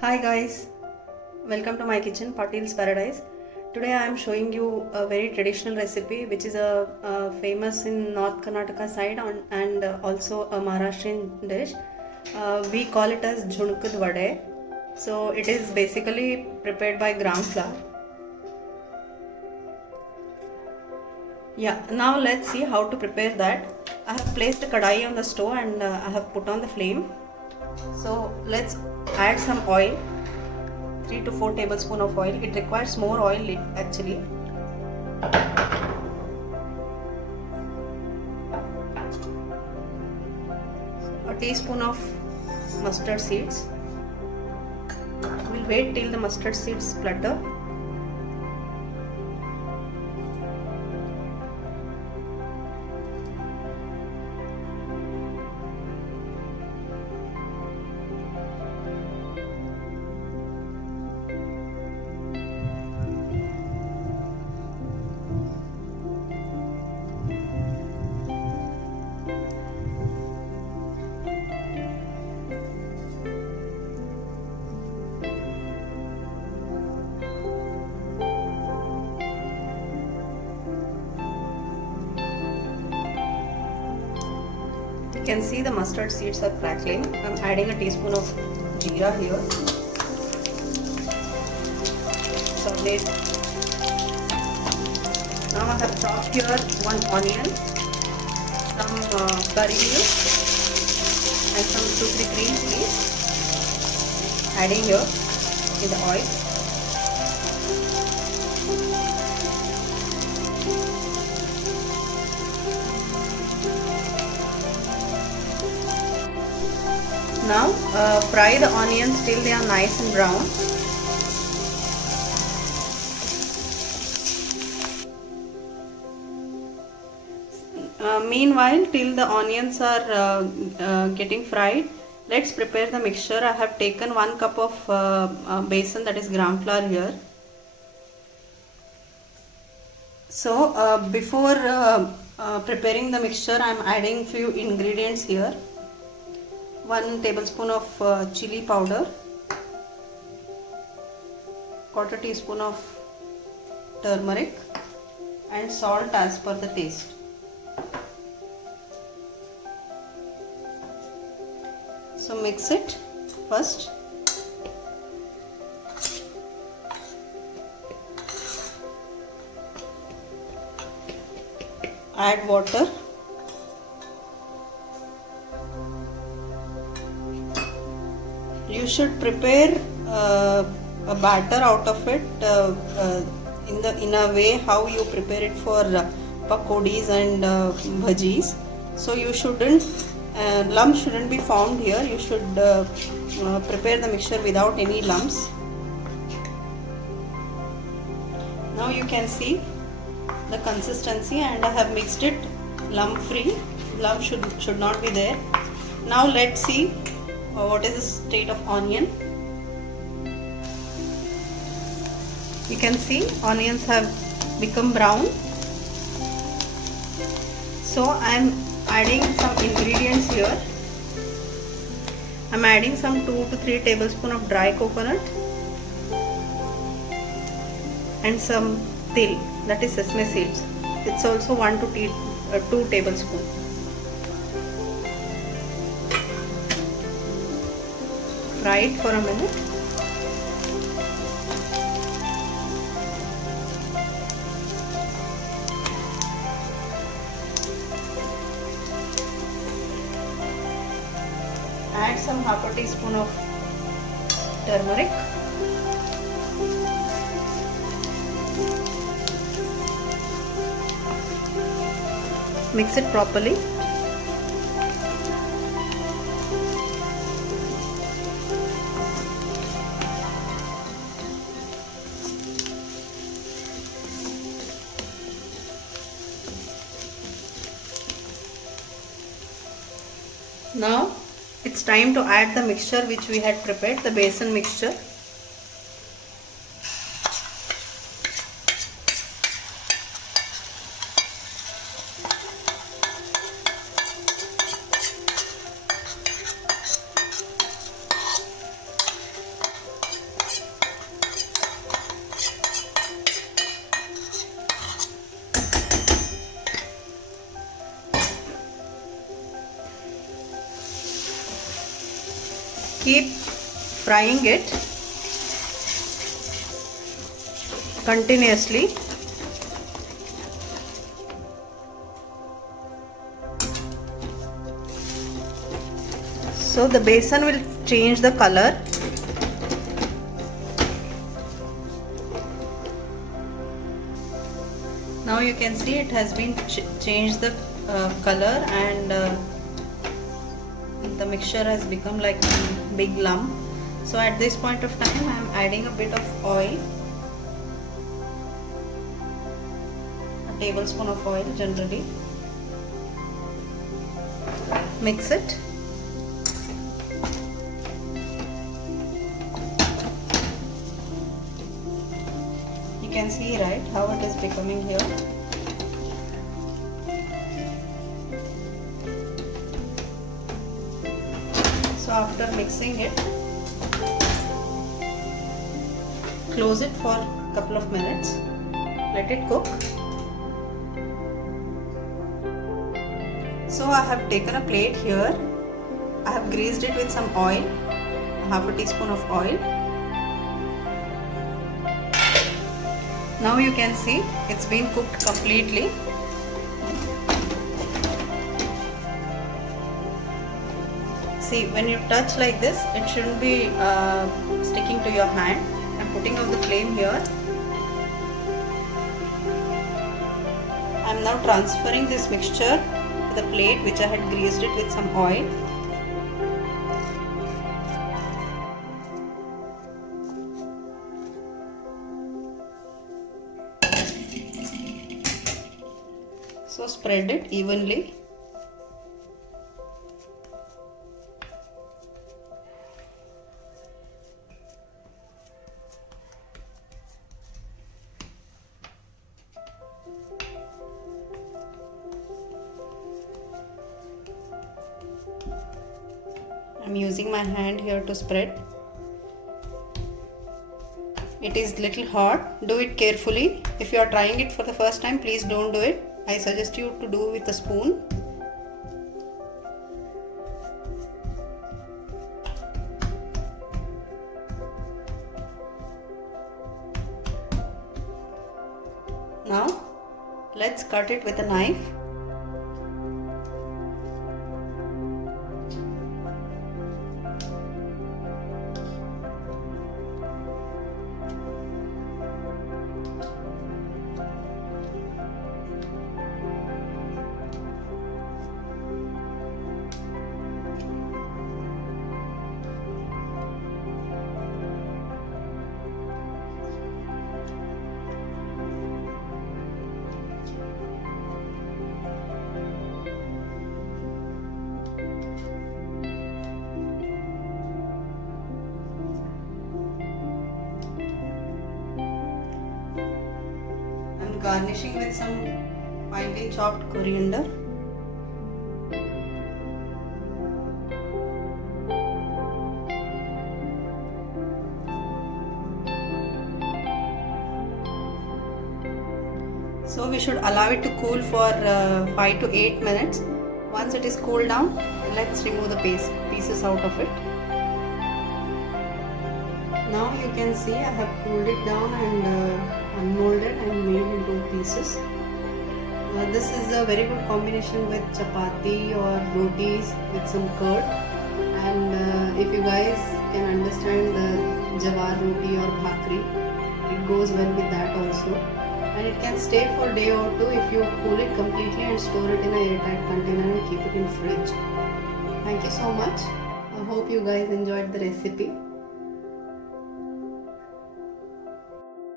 Hi guys, welcome to my kitchen, Patil's Paradise. Today I am showing you a very traditional recipe which is famous in North Karnataka side and also a Maharashtrian dish. We call it as Jhunkad Vade. So it is basically prepared by gram flour. Yeah, now let's see how to prepare that. I have placed the kadai on the stove and I have put on the flame. So let's add some oil. 3 to 4 tablespoons of oil. It requires more oil actually. A teaspoon of mustard seeds. We'll wait till the mustard seeds splutter. You can see the mustard seeds are crackling. I'm adding a teaspoon of jeera here. Saute it. Now I have chopped here one onion, some curry leaves and some sugri green peas. Adding here in the oil. Now fry the onions till they are nice and brown. Meanwhile, till the onions are getting fried, let's prepare the mixture. I have taken 1 cup of besan, that is gram flour here. So before preparing the mixture, I am adding few ingredients here. 1 tablespoon of chili powder, quarter teaspoon of turmeric and salt as per the taste. So mix it first. Add water. You should prepare a batter out of it in a way how you prepare it for pakodis and bhajis. So you shouldn't lumps shouldn't be formed here. You should prepare the mixture without any lumps. Now you can see the consistency, and I have mixed it lump free. Lump should not be there. Now let's see what is the state of onion. You can see onions have become brown. So I am adding some ingredients here. I am adding some 2 to 3 tablespoons of dry coconut and some til, that is sesame seeds. It's also 1 to 2 tablespoons. Fry it for a minute. Add some half a teaspoon of turmeric. Mix it properly. Now it's time to add the mixture which we had prepared, the besan mixture. keep frying it continuously. So the besan will change the color. Now you can see it has been changed the color, and the mixture has become like a big lump. So at this point of time I am adding a bit of oil, a tablespoon of oil generally. Mix it. You can see, right, how it is becoming here. So after mixing it, close it for a couple of minutes, let it cook. So I have taken a plate here, I have greased it with some oil, half a teaspoon of oil. Now you can see it's been cooked completely. See, when you touch like this, it shouldn't be sticking to your hand. I'm putting out the flame here. I'm now transferring this mixture to the plate which I had greased it with some oil. So spread it evenly. I'm using my hand here to spread. It is little hot. Do it carefully. If you are trying it for the first time, please don't do it. I suggest you to do with a spoon. Now let's cut it with a knife. Garnishing with some finely chopped coriander. So we should allow it to cool for 5 to 8 minutes. Once it is cooled down, let's remove the pieces out of it. Now you can see I have cooled it down and unmolded and made into pieces. This is a very good combination with chapati or rotis with some curd. And if you guys can understand the jawar roti or bhakri, it goes well with that also. And it can stay for a day or two if you cool it completely and store it in an airtight container and keep it in fridge. Thank you so much. I hope you guys enjoyed the recipe.